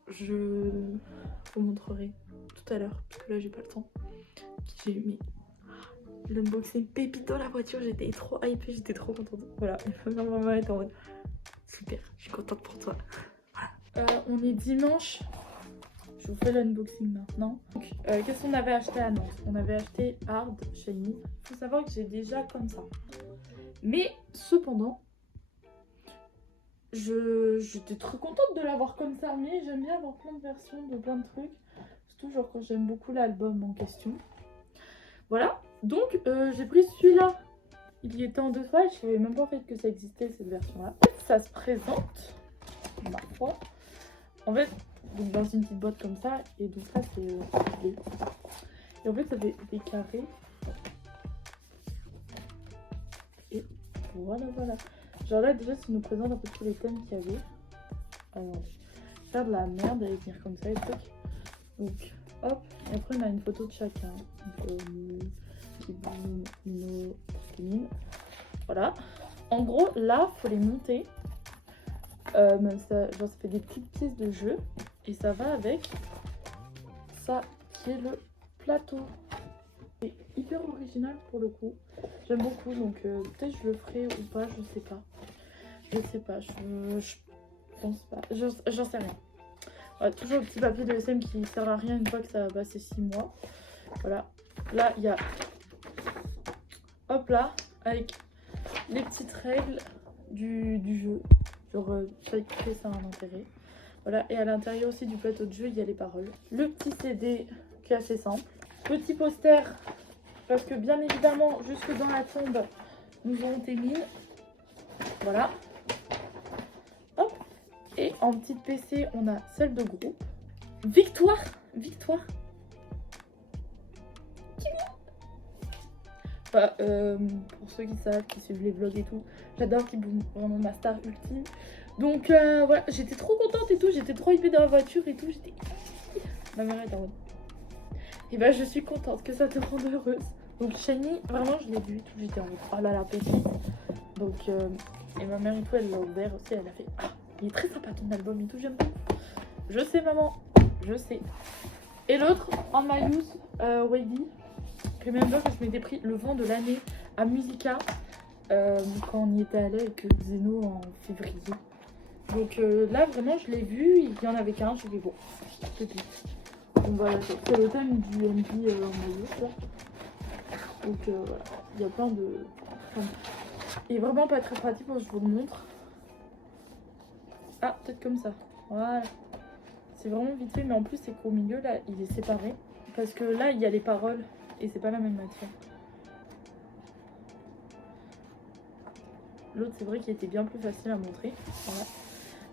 Je vous montrerai tout à l'heure parce que là, j'ai pas le temps. J'ai mis l'unboxing pépite dans la voiture. J'étais trop hypée, j'étais trop contente. Voilà, ma maman est en mode super, je suis contente pour toi. Voilà. On est dimanche. Je vous fais l'unboxing maintenant. Donc, qu'est-ce qu'on avait acheté à Nantes? On avait acheté Hard Shiny. Il faut savoir que j'ai déjà comme ça. Mais cependant, j'étais très contente de l'avoir comme ça. Mais j'aime bien avoir plein de versions de plein de trucs. Surtout genre quand j'aime beaucoup l'album en question. Voilà. Donc j'ai pris celui-là. Il y était en 2 fois. Je savais même pas en fait que ça existait cette version-là. Ça se présente, ma foi. En fait, donc dans une petite boîte comme ça, et donc ça c'est clé. Et en fait ça fait des carrés. Et voilà. Genre là déjà ça nous présente un peu tous les thèmes qu'il y avait. Alors, faire de la merde et venir comme ça et trucs. Donc hop, et après on a une photo de chacun. Donc, voilà. En gros là faut les monter. Ça fait des petites pièces de jeu et ça va avec ça qui est le plateau. C'est hyper original pour le coup, j'aime beaucoup, donc peut-être je le ferai ou pas, je sais pas, je pense pas, j'en sais rien. Voilà, toujours le petit papier de SM qui sert à rien une fois que ça a passé 6 mois. Voilà, là il y a hop là avec les petites règles du jeu. Genre chaque pièce a un intérêt. Voilà, et à l'intérieur aussi du plateau de jeu, il y a les paroles. Le petit CD qui est assez simple. Petit poster, parce que bien évidemment, jusque dans la tombe, nous aurons tes mines. Voilà. Hop. Et en petite PC, on a celle de groupe. Victoire. Bah, pour ceux qui savent, qui suivent les vlogs et tout, j'adore Kiboom, vraiment ma star ultime. Donc voilà, j'étais trop contente et tout, j'étais trop hypée dans la voiture et tout, j'étais... Ma mère est en mode... Et bah je suis contente que ça te rende heureuse. Donc Shiny, vraiment je l'ai vu et tout, j'étais en mode oh là là, pépite. Donc, et ma mère et tout, elle l'a ouvert aussi, elle a fait ah, il est très sympa ton album et tout, j'aime beaucoup. Je sais maman, je sais. Et l'autre, en Mayous, Wavy. Remember que je m'étais pris le vent de l'année à Musica quand on y était allé avec Zeno en février. Donc là vraiment je l'ai vu, il y en avait qu'un, je me dis bon, petit. Donc voilà, c'est le thème du MD en maillot là. Donc voilà, il y a plein de... Il est vraiment pas très pratique, moi je vous le montre. Ah, peut-être comme ça, voilà. C'est vraiment vite fait, mais en plus c'est qu'au milieu là, il est séparé. Parce que là, il y a les paroles. Et c'est pas la même matière. L'autre c'est vrai qu'il était bien plus facile à montrer. Voilà.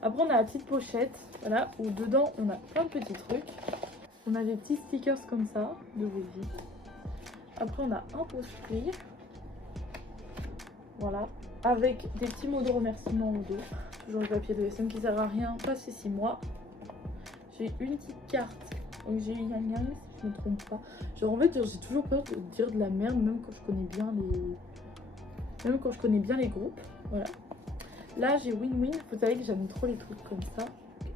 Après on a la petite pochette, voilà, où dedans on a plein de petits trucs. On a des petits stickers comme ça, de Wavy. Après on a un post-it. Voilà. Avec des petits mots de remerciement au dos. Toujours le papier de SM qui sert à rien, passé 6 mois. J'ai une petite carte. Donc j'ai eu Yang Yang, si je ne me trompe pas. Genre en fait j'ai toujours peur de dire de la merde même quand je connais bien les groupes. Voilà. Là j'ai Win-Win. Vous savez que j'aime trop les trucs comme ça.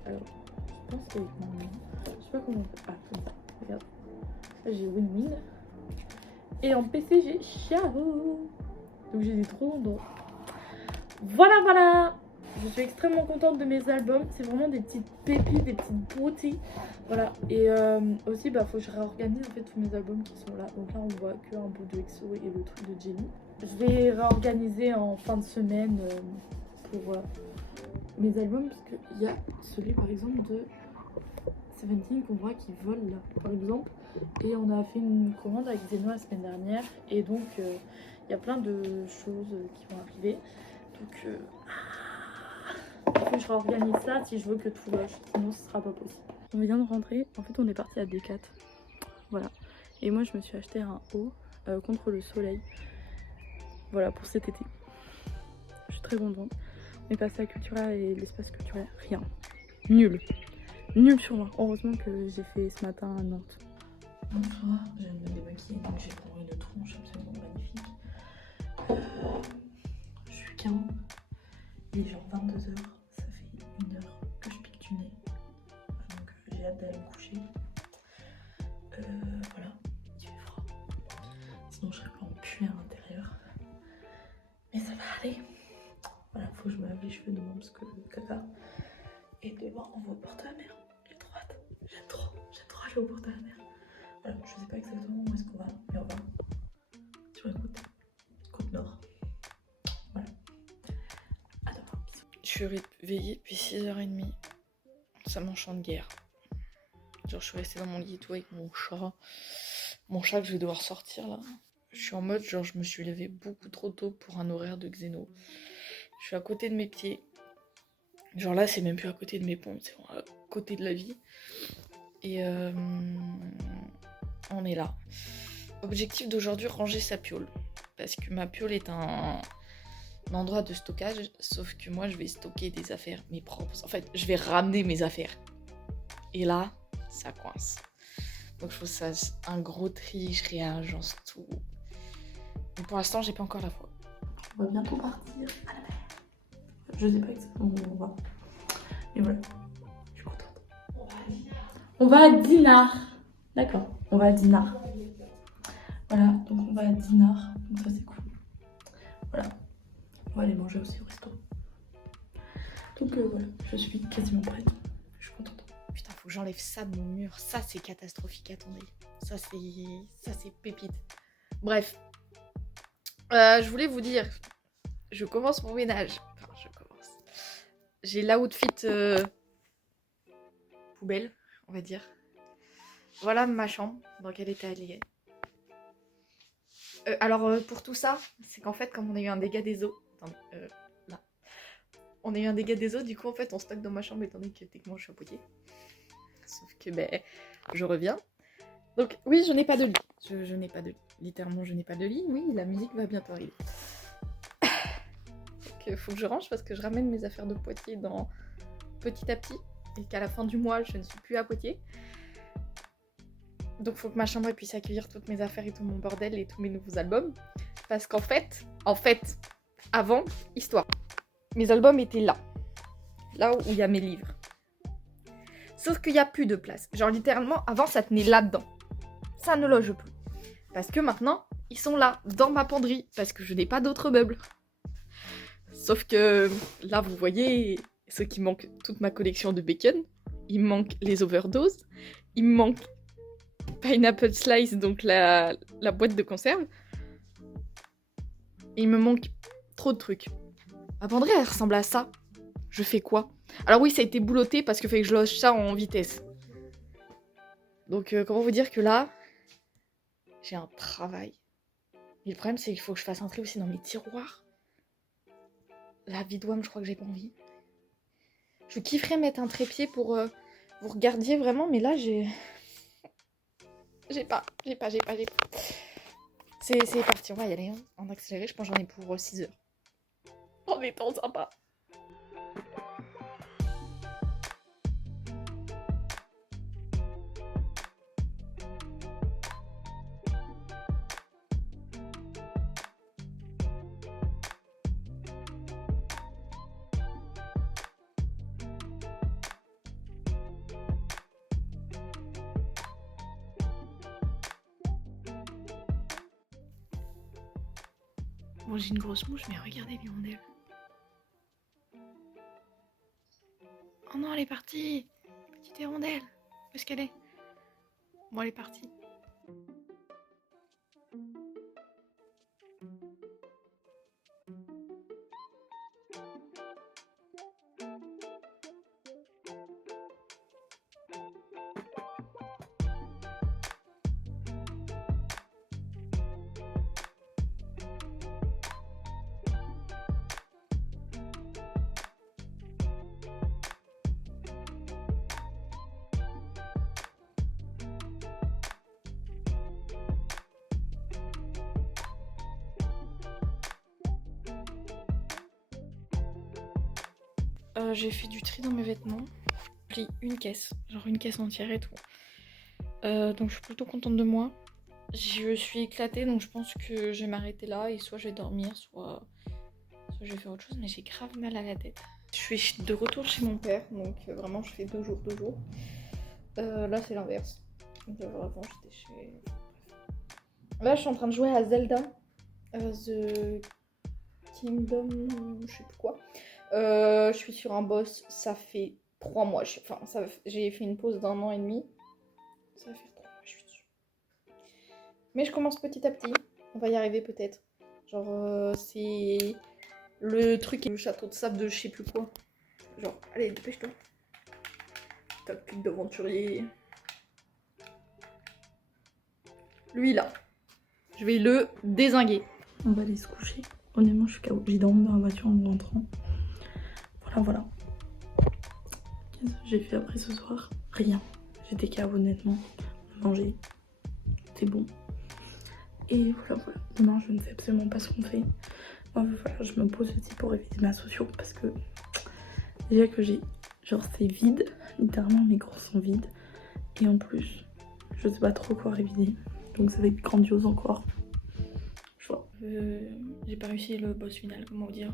Alors je pense qu'avec ma main, je sais pas comment on fait. Ah comme ça. Regarde. Là j'ai Win-Win. Et en PC j'ai Xiao. Donc j'ai des trop contents. Voilà. Je suis extrêmement contente de mes albums. C'est vraiment des petites pépites, des petites beautés. Voilà. Et aussi, bah, faut que je réorganise en fait tous mes albums qui sont là. Donc là, on voit que un bout de EXO et le truc de Jennie. Je vais réorganiser en fin de semaine pour mes albums. Parce qu'il y a celui par exemple de Seventeen qu'on voit qui vole là, par exemple. Et on a fait une commande avec Zeno la semaine dernière. Et donc, il y a plein de choses qui vont arriver. Donc... je réorganise ça si je veux que tout loge, sinon ce sera pas possible. On vient de rentrer, en fait on est parti à Decat. Voilà. Et moi je me suis acheté un haut contre le soleil. Voilà pour cet été. Je suis très contente. On est passé à Cultura et l'espace culturel, rien. Nul. Nul sur moi. Heureusement que j'ai fait ce matin à Nantes. Bonsoir, je viens de me démaquiller donc j'ai pour une tronche absolument magnifique. Je suis calme. Il est genre 22h. Une heure que je pique du nez, donc j'ai hâte d'aller me coucher. Voilà, il fait froid, sinon je serais pas en pull. Allez, voilà, faut que je me lave les cheveux demain parce que le caca. Et demain, on va au port de la mer. J'ai trop hâte. J'aime trop aller au port de la mer. Voilà, je sais pas exactement où est-ce qu'on va, mais on va sur la côte nord. Voilà. À demain. Je suis réveillée depuis 6h30. Ça m'enchante guère. Genre, je suis restée dans mon lit et tout avec mon chat. Mon chat que je vais devoir sortir là. Je suis en mode, genre, je me suis levée beaucoup trop tôt pour un horaire de Xeno. Je suis à côté de mes pieds. Genre là, c'est même plus à côté de mes pompes, c'est à côté de la vie. Et on est là. Objectif d'aujourd'hui, ranger sa piole. Parce que ma piole est un endroit de stockage, sauf que moi, je vais stocker des affaires, mes propres. En fait, je vais ramener mes affaires. Et là, ça coince. Donc je fasse un gros tri, je réagence tout. Mais pour l'instant, j'ai pas encore la foi. On va bientôt partir à la mer. Je sais pas exactement où on va. Mais voilà, je suis contente. On va à Dinard. D'accord, on va à Dinard. Voilà, donc on va à Dinard. Donc ça c'est cool. Voilà. On va aller manger aussi au resto. Donc voilà, je suis quasiment prête. Je suis contente. Putain, faut que j'enlève ça de mon mur. Ça c'est catastrophique, attendez. Ça c'est pépite. Bref. Je voulais vous dire, je commence mon ménage. Enfin, je commence. J'ai l'outfit poubelle, on va dire. Voilà ma chambre, dans quel état elle est. Alors, pour tout ça, c'est qu'en fait, comme on a eu un dégât des eaux... Attendez, là. On a eu un dégât des eaux, du coup, en fait, on stocke dans ma chambre, étant donné que techniquement, je suis à Poitiers. Sauf que, je reviens. Donc, oui, je n'ai pas de lit. Je n'ai pas de lit. Littéralement, je n'ai pas de lit. Oui, la musique va bientôt arriver. Donc, faut que je range parce que je ramène mes affaires de Poitiers dans petit à petit. Et qu'à la fin du mois, je ne suis plus à Poitiers. Donc faut que ma chambre puisse accueillir toutes mes affaires et tout mon bordel et tous mes nouveaux albums. Parce qu'en fait, avant, histoire. Mes albums étaient là. Là où il y a mes livres. Sauf qu'il n'y a plus de place. Genre littéralement, avant ça tenait là-dedans. Ça ne loge plus. Parce que maintenant, ils sont là, dans ma penderie. Parce que je n'ai pas d'autres meubles. Sauf que là, vous voyez, ce qui manque toute ma collection de bacon. Il me manque les overdoses. Il me manque Pineapple Slice, donc la boîte de conserve. Et il me manque trop de trucs. Ma penderie, elle ressemble à ça. Je fais quoi? Alors oui, ça a été boulotté parce qu'il fallait que je loge ça en vitesse. Donc comment vous dire que là, j'ai un travail. Mais le problème, c'est qu'il faut que je fasse un tri aussi dans mes tiroirs. La vidoine, je crois que j'ai pas envie. Je kifferais mettre un trépied pour vous regardiez vraiment, mais là, J'ai pas. C'est parti, on va y aller en accéléré, je pense que j'en ai pour 6 heures. En étant sympa. Bon, j'ai une grosse mouche, mais regardez l'hirondelle. Oh non, elle est partie. Petite hirondelle. Où est-ce qu'elle est? Bon, elle est partie. J'ai fait du tri dans mes vêtements. J'ai pris une caisse, genre une caisse entière et tout. Donc je suis plutôt contente de moi. Je suis éclatée, donc je pense que je vais m'arrêter là et soit je vais dormir, soit je vais faire autre chose, mais j'ai grave mal à la tête. Je suis de retour chez mon père, donc vraiment je fais 2 jours. Là c'est l'inverse. Avant j'étais chez... Là je suis en train de jouer à Zelda, The Kingdom, je sais plus quoi. Je suis sur un boss, ça fait 3 mois. J'ai fait une pause d'1 an et demi. Ça fait 3 mois, je suis dessus. Mais je commence petit à petit. On va y arriver peut-être. Genre, c'est le truc, le château de sable de je sais plus quoi. Genre, allez, dépêche-toi. T'as le pic d'aventurier. Lui là. Je vais le dézinguer. On va aller se coucher. Honnêtement, je suis KO. J'ai dormi dans la voiture en rentrant. Voilà. Qu'est-ce que j'ai fait après ce soir? Rien. J'étais KO honnêtement. Manger. C'était bon. Et voilà. Demain, je ne sais absolument pas ce qu'on fait. Voilà, je me pose aussi pour réviser ma socio parce que déjà que j'ai... Genre c'est vide. Littéralement, mes cours sont vides. Et en plus, je sais pas trop quoi réviser. Donc ça va être grandiose encore. Je vois. J'ai pas réussi le boss final, comment dire.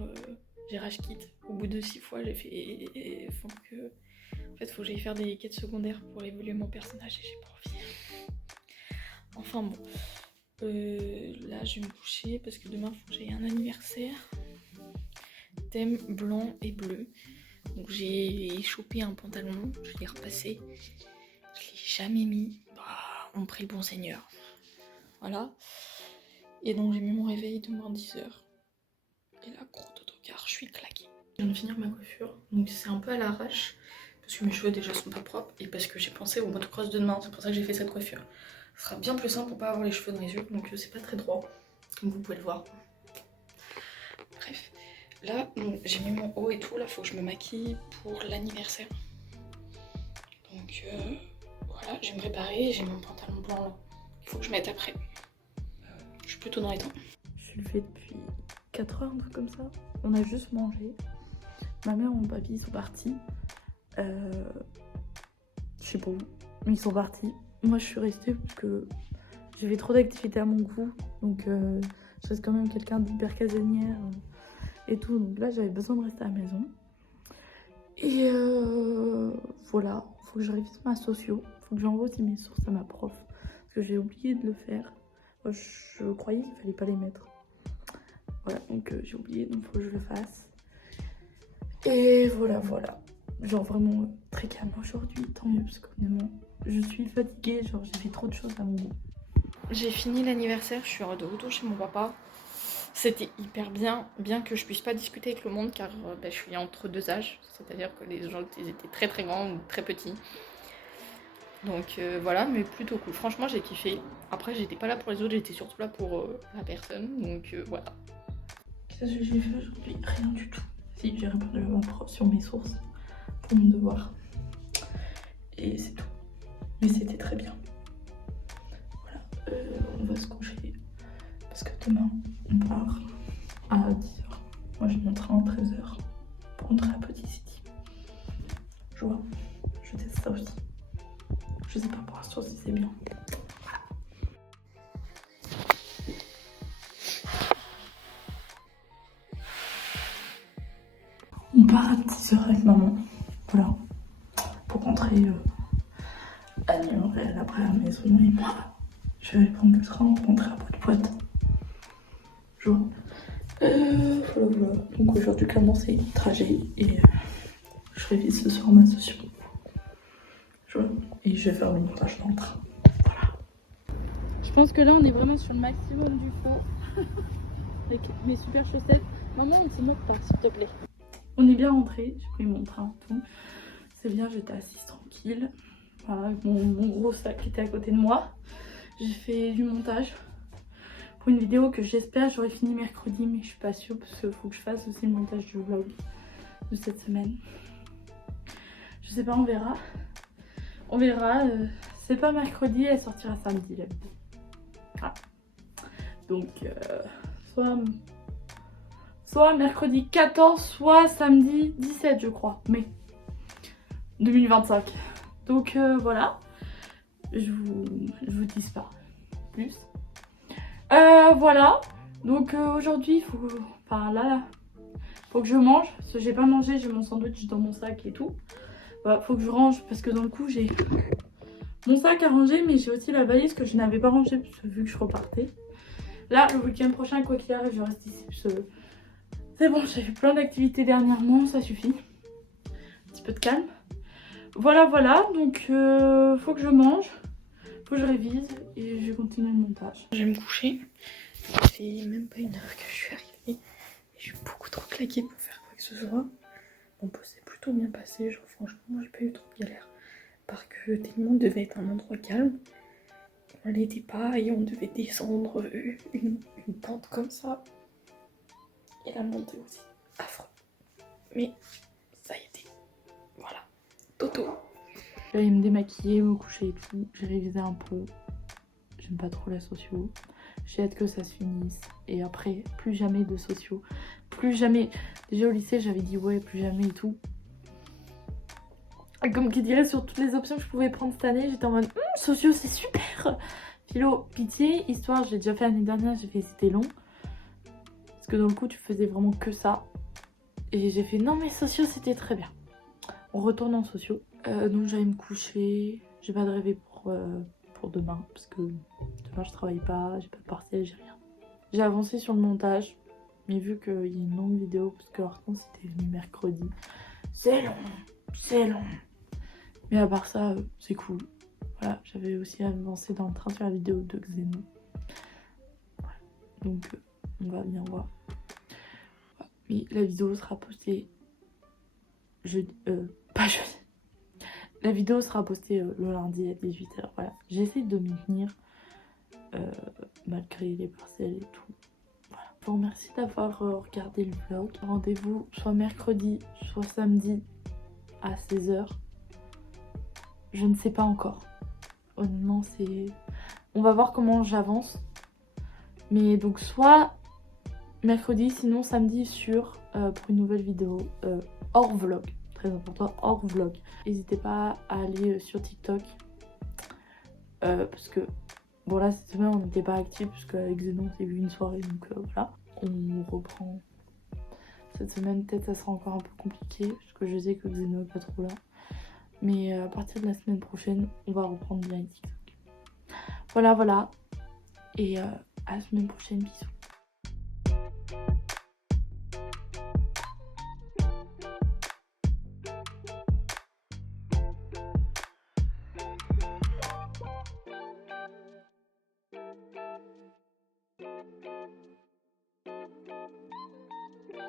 J'ai rage quit. Au bout de 6 fois, j'ai fait. En fait, faut que j'aille faire des quêtes secondaires pour évoluer mon personnage et j'ai pas envie. Enfin bon. Là, je vais me coucher parce que demain, faut que j'aille un anniversaire. Thème blanc et bleu. Donc j'ai chopé un pantalon, je l'ai repassé. Je l'ai jamais mis. On prie le bon Seigneur. Voilà. Et donc j'ai mis mon réveil demain 10h. Et là, gros autocar, je suis claquée. Je viens de finir ma coiffure. Donc c'est un peu à l'arrache. Parce que mes cheveux déjà sont pas propres. Et parce que j'ai pensé au motocross de demain. C'est pour ça que j'ai fait cette coiffure. Ce sera bien plus simple pour pas avoir les cheveux dans les yeux. Donc c'est pas très droit. Comme vous pouvez le voir. Bref. Là, j'ai mis mon haut et tout. Là, faut que je me maquille pour l'anniversaire. Donc voilà, je vais me préparer. J'ai mon pantalon blanc là. Il faut que je mette après. Je suis plutôt dans les temps. Je suis levée depuis 4 heures, un truc comme ça. On a juste mangé. Ma mère et mon papy sont partis. Je sais pas où, mais ils sont partis. Moi, je suis restée parce que j'avais trop d'activités à mon goût. Donc, je reste quand même quelqu'un d'hyper casanière et tout. Donc là, j'avais besoin de rester à la maison. Et voilà, faut que je révise ma socio. Faut que j'envoie aussi mes sources à ma prof. Parce que j'ai oublié de le faire. Je croyais qu'il fallait pas les mettre. Voilà, donc j'ai oublié, donc faut que je le fasse. Et voilà. Genre vraiment très calme aujourd'hui, tant mieux, parce qu'honnêtement, je suis fatiguée, genre j'ai fait trop de choses à mon goût. J'ai fini l'anniversaire, je suis de retour chez mon papa. C'était hyper bien que je puisse pas discuter avec le monde car je suis entre 2 âges. C'est-à-dire que les gens ils étaient très très grands ou très petits. Donc voilà, mais plutôt cool. Franchement, j'ai kiffé. Après, j'étais pas là pour les autres, j'étais surtout là pour la personne. Donc voilà. Qu'est-ce que j'ai fait aujourd'hui? Rien du tout. Si, j'ai répondu à ma prof sur mes sources pour mon devoir. Et c'est tout. Mais c'était très bien. Voilà, on va se coucher. Parce que demain, on part à 10h. Moi, j'ai mon train à 13h pour rentrer à Petit City. Je vois, je teste ça aussi. Je sais pas pour l'instant si c'est bien. Voilà. On part à 10h avec maman. Voilà. Pour rentrer à Nyon et après à la maison. Et moi, je vais prendre le train pour rentrer à Pointe-Pointe. Je vois. Voilà. Donc aujourd'hui, clairement, c'est trajet et je révise ce soir ma socio. Je vois. Et je vais faire le montage dans le train. Voilà. Je pense que là, on est vraiment sur le maximum du feu. Avec mes super chaussettes. Maman, on se moque pas, s'il te plaît. On est bien rentré. J'ai pris mon train et tout. C'est bien, j'étais assise tranquille. Voilà, avec mon gros sac qui était à côté de moi. J'ai fait du montage pour une vidéo que j'espère j'aurai fini mercredi, mais je suis pas sûre parce qu'il faut que je fasse aussi le montage du vlog de cette semaine. Je sais pas, on verra. On verra. C'est pas mercredi, elle sortira samedi la vidéo. Voilà. Donc soit mercredi 14, soit samedi 17 je crois, mai 2025. Donc voilà. Je vous dis pas plus. Voilà. Donc aujourd'hui, faut que je mange. Parce que j'ai pas mangé, j'ai mon sandwich dans mon sac et tout. Voilà, faut que je range parce que dans le coup j'ai mon sac à ranger, mais j'ai aussi la valise que je n'avais pas rangée parce que vu que je repartais. Là, le week-end prochain, quoi qu'il arrive, je reste ici. Parce que C'est bon, j'ai fait plein d'activités dernièrement, ça suffit. Un petit peu de calme. Voilà, donc faut que je mange, faut que je révise et je vais continuer le montage. Je vais me coucher. Ça fait même pas une heure que je suis arrivée. Et je suis beaucoup trop claquée pour faire quoi que ce soit. Mon poste s'est plutôt bien passé, genre franchement, moi j'ai pas eu trop de galère. Parce que tellement devait être un endroit calme. On l'était pas et on devait descendre une pente comme ça. Et la montée aussi, affreux. Mais ça a été. Voilà. Toto. J'allais me démaquiller, me coucher et tout. J'ai révisé un peu. J'aime pas trop la socio. J'ai hâte que ça se finisse. Et après, plus jamais de sociaux. Plus jamais. Déjà au lycée, j'avais dit ouais, plus jamais et tout. Et comme qui dirait, sur toutes les options que je pouvais prendre cette année, j'étais en mode sociaux, c'est super. Philo, pitié. Histoire, j'ai déjà fait l'année dernière, j'ai fait c'était long. Parce que dans le coup, tu faisais vraiment que ça. Et j'ai fait non, mais sociaux, c'était très bien. On retourne en sociaux. Donc j'allais me coucher. J'ai pas de rêver pour demain. Parce que demain, je travaille pas. J'ai pas de partiel, j'ai rien. J'ai avancé sur le montage. Mais vu qu'il y a une longue vidéo, parce que Hortense était venue mercredi. C'est long. C'est long. Mais à part ça, c'est cool. Voilà, j'avais aussi avancé dans le train sur la vidéo de Xeno. Voilà. Donc on va bien voir. Mais la vidéo sera postée jeudi, pas jeudi. La vidéo sera postée le lundi à 18h. Voilà. J'essaie de m'y tenir malgré les partiels et tout. Voilà. Je vous remercie d'avoir regardé le vlog. Rendez-vous soit mercredi, soit samedi à 16h. Je ne sais pas encore. Honnêtement, c'est... On va voir comment j'avance. Mais donc soit mercredi, sinon samedi sûr pour une nouvelle vidéo hors vlog. Très important, hors vlog. N'hésitez pas à aller sur TikTok. Parce que, bon là cette semaine on n'était pas actifs puisque avec Xeno on s'est vu une soirée. Donc voilà, on reprend. Cette semaine peut-être ça sera encore un peu compliqué. Parce que je sais que Xeno n'est pas trop là. Mais à partir de la semaine prochaine, on va reprendre bien TikTok. Voilà. Et à la semaine prochaine, bisous.